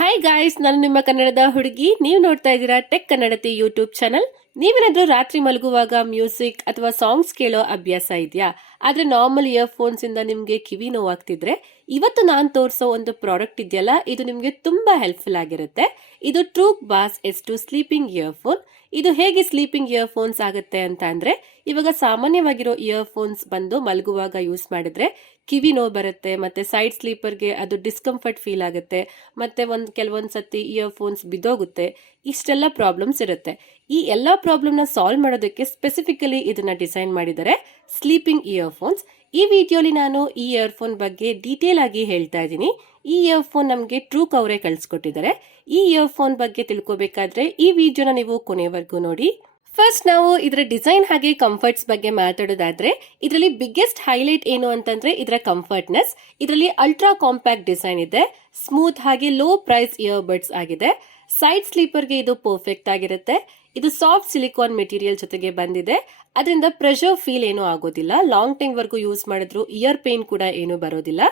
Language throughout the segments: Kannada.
ಹಾಯ್ ಗಾಯ್ಸ್, ನಾನು ನಿಮ್ಮ ಕನ್ನಡದ ಹುಡುಗಿ. ನೀವು ನೋಡ್ತಾ ಇದ್ದೀರಾ ಟೆಕ್ ಕನ್ನಡತಿ ಯೂಟ್ಯೂಬ್ ಚಾನಲ್. ನೀವೇನಾದ್ರೂ ರಾತ್ರಿ ಮಲಗುವಾಗ ಮ್ಯೂಸಿಕ್ ಅಥವಾ ಸಾಂಗ್ಸ್ ಕೇಳೋ ಅಭ್ಯಾಸ ಇದೆಯಾ? ಆದ್ರೆ ನಾರ್ಮಲ್ ಇಯರ್ಫೋನ್ಸ್ ಇಂದ ನಿಮ್ಗೆ ಕಿವಿ ನೋವಾಗ್ತಿದ್ರೆ ಇವತ್ತು ನಾನು ತೋರಿಸೋ ಒಂದು ಪ್ರಾಡಕ್ಟ್ ಇದೆಯಲ್ಲ, ಇದು ನಿಮ್ಗೆ ತುಂಬಾ ಹೆಲ್ಪ್ಫುಲ್ ಆಗಿರುತ್ತೆ. ಇದು ಟ್ರೂಕ್ ಬಾಸ್ S2 ಸ್ಲೀಪಿಂಗ್ ಇಯರ್ಫೋನ್. ಇದು ಹೇಗೆ ಸ್ಲೀಪಿಂಗ್ ಇಯರ್ಫೋನ್ಸ್ ಆಗುತ್ತೆ ಅಂತ ಅಂದ್ರೆ, ಇವಾಗ ಸಾಮಾನ್ಯವಾಗಿರೋ ಇಯರ್ಫೋನ್ಸ್ ಬಂದು ಮಲಗುವಾಗ ಯೂಸ್ ಮಾಡಿದ್ರೆ ಕಿವಿ ನೋವು ಬರುತ್ತೆ, ಮತ್ತೆ ಸೈಡ್ ಸ್ಲೀಪರ್ಗೆ ಅದು ಡಿಸ್ಕಂಫರ್ಟ್ ಫೀಲ್ ಆಗುತ್ತೆ, ಮತ್ತೆ ಕೆಲವೊಂದ್ ಸತಿ ಇಯರ್ಫೋನ್ಸ್ ಬಿದ್ದೋಗುತ್ತೆ. ಇಷ್ಟೆಲ್ಲ ಪ್ರಾಬ್ಲಮ್ಸ್ ಇರುತ್ತೆ. ಈ ಎಲ್ಲಾ ಪ್ರಾಬ್ಲಮ್ ನ ಸಾಲ್ವ್ ಮಾಡೋದಕ್ಕೆ ಸ್ಪೆಸಿಫಿಕಲಿ ಇದನ್ನ ಡಿಸೈನ್ ಮಾಡಿದ್ದಾರೆ, ಸ್ಲೀಪಿಂಗ್ ಇಯರ್ಫೋನ್ಸ್. ಈ ವಿಡಿಯೋಲಿ ನಾನು ಈ ಇಯರ್ಫೋನ್ ಬಗ್ಗೆ ಡೀಟೇಲ್ ಆಗಿ ಹೇಳ್ತಾ ಇದ್ದೀನಿ. ಈ ಇಯರ್ಫೋನ್ ನಮಗೆ ಟ್ರೂಕ್ ಅವರೇ ಕಳ್ಸಿಕೊಟ್ಟಿದ್ದಾರೆ. ಈ ಇಯರ್ಫೋನ್ ಬಗ್ಗೆ ತಿಳ್ಕೊಬೇಕಾದ್ರೆ ಈ ವಿಡಿಯೋನ ನೀವು ಕೊನೆವರೆಗೂ ನೋಡಿ. ಫಸ್ಟ್ ನಾವು ಇದರ ಡಿಸೈನ್ ಹಾಗೆ ಕಂಫರ್ಟ್ಸ್ ಬಗ್ಗೆ ಮಾತಾಡೋದಾದ್ರೆ, ಇದರಲ್ಲಿ ಬಿಗ್ಗೆಸ್ಟ್ ಹೈಲೈಟ್ ಏನು ಅಂತಂದ್ರೆ ಇದರ ಕಂಫರ್ಟ್ನೆಸ್. ಇದರಲ್ಲಿ ಅಲ್ಟ್ರಾ ಕಾಂಪ್ಯಾಕ್ಟ್ ಡಿಸೈನ್ ಇದೆ, ಸ್ಮೂತ್ ಹಾಗೆ ಲೋ ಪ್ರೈಸ್ ಇಯರ್ಬಡ್ಸ್ ಆಗಿದೆ. ಸೈಡ್ ಸ್ಲೀಪರ್ಗೆ ಇದು ಪರ್ಫೆಕ್ಟ್ ಆಗಿರುತ್ತೆ. ಇದು ಸಾಫ್ಟ್ ಸಿಲಿಕಾನ್ ಮೆಟೀರಿಯಲ್ ಜೊತೆಗೆ ಬಂದಿದೆ, ಅದರಿಂದ ಪ್ರೆಷರ್ ಫೀಲ್ ಏನೂ ಆಗೋದಿಲ್ಲ. ಲಾಂಗ್ ಟೈಮ್ ವರ್ಗೂ ಯೂಸ್ ಮಾಡಿದ್ರು ಇಯರ್ ಪೇನ್ ಕೂಡ ಏನು ಬರೋದಿಲ್ಲ.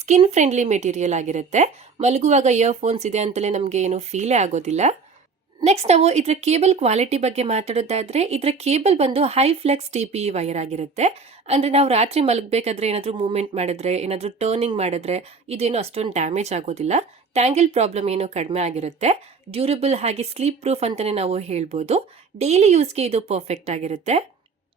ಸ್ಕಿನ್ ಫ್ರೆಂಡ್ಲಿ ಮೆಟೀರಿಯಲ್ ಆಗಿರುತ್ತೆ. ಮಲಗುವಾಗ ಇಯರ್ಫೋನ್ಸ್ ಇದೆ ಅಂತಲೇ ನಮಗೆ ಏನು ಫೀಲೇ ಆಗೋದಿಲ್ಲ. ನೆಕ್ಸ್ಟ್ ನಾವು ಇದರ ಕೇಬಲ್ ಕ್ವಾಲಿಟಿ ಬಗ್ಗೆ ಮಾತಾಡೋದಾದ್ರೆ, ಇದರ ಕೇಬಲ್ ಬಂದು ಹೈ ಫ್ಲೆಕ್ಸ್ TPE ವೈರ್ ಆಗಿರುತ್ತೆ. ಅಂದ್ರೆ ನಾವು ರಾತ್ರಿ ಮಲಗಬೇಕಾದ್ರೆ ಏನಾದ್ರೂ ಮೂವ್ಮೆಂಟ್ ಮಾಡಿದ್ರೆ, ಏನಾದ್ರೂ ಟರ್ನಿಂಗ್ ಮಾಡಿದ್ರೆ ಇದೇನು ಅಷ್ಟೊಂದು ಡ್ಯಾಮೇಜ್ ಆಗೋದಿಲ್ಲ. ಟ್ಯಾಂಗಲ್ ಪ್ರಾಬ್ಲಮ್ ಏನೋ ಕಡಿಮೆ ಆಗಿರುತ್ತೆ. ಡ್ಯೂರಬಲ್ ಹಾಗೆ ಸ್ಲೀಪ್ ಪ್ರೂಫ್ ಅಂತಾನೆ ನಾವು ಹೇಳ್ಬೋದು. ಡೈಲಿ ಯೂಸ್ಗೆ ಇದು ಪರ್ಫೆಕ್ಟ್ ಆಗಿರುತ್ತೆ.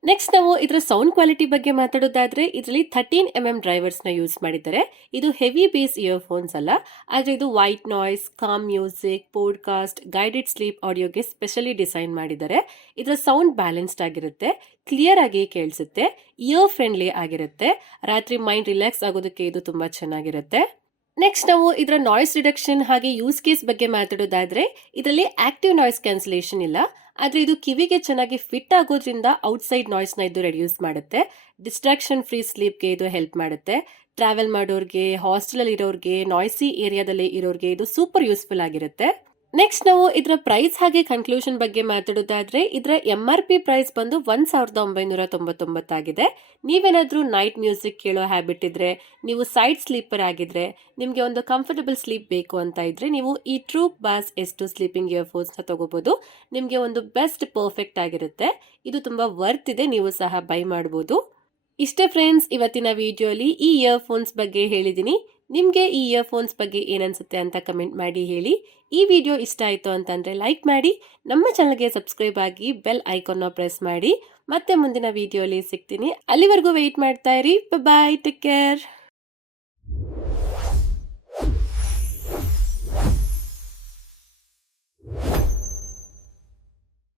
ನೆಕ್ಸ್ಟ್ ನಾವು ಇದರ ಸೌಂಡ್ ಕ್ವಾಲಿಟಿ ಬಗ್ಗೆ ಮಾತಾಡೋದಾದ್ರೆ, ಇದರಲ್ಲಿ 13mm ಡ್ರೈವರ್ಸ್ ನ ಯೂಸ್ ಮಾಡಿದ್ದಾರೆ. ಇದು ಹೆವಿ ಬೇಸ್ ಇಯರ್ಫೋನ್ಸ್ ಅಲ್ಲ, ಆದ್ರೆ ಇದು white noise, calm music, podcast, guided sleep ಆಡಿಯೋಗೆ ಸ್ಪೆಷಲಿ ಡಿಸೈನ್ ಮಾಡಿದ್ದಾರೆ. ಇದರ ಸೌಂಡ್ ಬ್ಯಾಲೆನ್ಸ್ಡ್ ಆಗಿರುತ್ತೆ, ಕ್ಲಿಯರ್ ಆಗಿ ಕೇಳಿಸುತ್ತೆ, ಇಯರ್ ಫ್ರೆಂಡ್ಲಿ ಆಗಿರುತ್ತೆ. ರಾತ್ರಿ ಮೈಂಡ್ ರಿಲ್ಯಾಕ್ಸ್ ಆಗೋದಕ್ಕೆ ಇದು ತುಂಬಾ ಚೆನ್ನಾಗಿರುತ್ತೆ. ನೆಕ್ಸ್ಟ್ ನಾವು ಇದರ ನಾಯ್ಸ್ ರಿಡಕ್ಷನ್ ಹಾಗೆ ಯೂಸ್ ಕೇಸ್ ಬಗ್ಗೆ ಮಾತಾಡೋದಾದ್ರೆ, ಇದರಲ್ಲಿ ಆಕ್ಟಿವ್ ನಾಯ್ಸ್ ಕ್ಯಾನ್ಸಲೇಷನ್ ಇಲ್ಲ, ಆದ್ರೆ ಇದು ಕಿವಿಗೆ ಚೆನ್ನಾಗಿ ಫಿಟ್ ಆಗೋದ್ರಿಂದ ಔಟ್ಸೈಡ್ ನಾಯ್ಸ್ ನ ಇದು ರೆಡ್ಯೂಸ್ ಮಾಡುತ್ತೆ. ಡಿಸ್ಟ್ರಾಕ್ಷನ್ ಫ್ರೀ ಸ್ಲೀಪ್ಗೆ ಇದು ಹೆಲ್ಪ್ ಮಾಡುತ್ತೆ. ಟ್ರಾವೆಲ್ ಮಾಡೋರ್ಗೆ, ಹಾಸ್ಟೆಲ್ ಅಲ್ಲಿ ಇರೋರ್ಗೆ, ನಾಯ್ಸಿ ಏರಿಯಾದಲ್ಲಿ ಇರೋರ್ಗೆ ಇದು ಸೂಪರ್ ಯೂಸ್ಫುಲ್ ಆಗಿರುತ್ತೆ. ನೆಕ್ಸ್ಟ್ ನಾವು ಇದರ ಪ್ರೈಸ್ ಹಾಗೆ ಕನ್ಕ್ಲೂಷನ್ ಬಗ್ಗೆ ಮಾತಾಡೋದಾದ್ರೆ, ಇದರ MRP ಪ್ರೈಸ್ ಬಂದು 1999 ಆಗಿದೆ. ನೀವೇನಾದ್ರೂ ನೈಟ್ ಮ್ಯೂಸಿಕ್ ಕೇಳೋ ಹ್ಯಾಬಿಟ್ ಇದ್ರೆ, ನೀವು ಸೈಡ್ ಸ್ಲೀಪರ್ ಆಗಿದ್ರೆ, ನಿಮ್ಗೆ ಒಂದು ಕಂಫರ್ಟಬಲ್ ಸ್ಲೀಪ್ ಬೇಕು ಅಂತ ಇದ್ರೆ, ನೀವು ಈ ಟ್ರೂಕ್ ಬಾಸ್ S2 ಸ್ಲೀಪಿಂಗ್ ಇಯರ್ಫೋನ್ಸ್ ನ ತಗೋಬಹುದು. ನಿಮ್ಗೆ ಒಂದು ಬೆಸ್ಟ್ ಪರ್ಫೆಕ್ಟ್ ಆಗಿರುತ್ತೆ. ಇದು ತುಂಬಾ ವರ್ತ್ ಇದೆ, ನೀವು ಸಹ ಬೈ ಮಾಡಬಹುದು. ಇಷ್ಟೇ ಫ್ರೆಂಡ್ಸ್, ಇವತ್ತಿನ ವಿಡಿಯೋಲಿ ಈ ಇಯರ್ಫೋನ್ಸ್ ಬಗ್ಗೆ ಹೇಳಿದ್ದೀನಿ. ನಿಮ್ಗೆ ಈ ಇಯರ್ಫೋನ್ಸ್ ಬಗ್ಗೆ ಏನನ್ಸುತ್ತೆ ಅಂತ ಕಮೆಂಟ್ ಮಾಡಿ ಹೇಳಿ. ಈ ವಿಡಿಯೋ ಇಷ್ಟ ಆಯ್ತು ಅಂತಂದ್ರೆ ಲೈಕ್ ಮಾಡಿ, ನಮ್ಮ ಚಾನಲ್ಗೆ ಸಬ್ಸ್ಕ್ರೈಬ್ ಆಗಿ ಬೆಲ್ ಐಕಾನ್ ಪ್ರೆಸ್ ಮಾಡಿ. ಮತ್ತೆ ಮುಂದಿನ ವಿಡಿಯೋಲಿ ಸಿಗ್ತೀನಿ. ಅಲ್ಲಿವರೆಗೂ ವೆಯ್ಟ್ ಮಾಡ್ತಾ ಇರಿ. ಬಾಯ್, ಟೇಕ್ ಕೇರ್.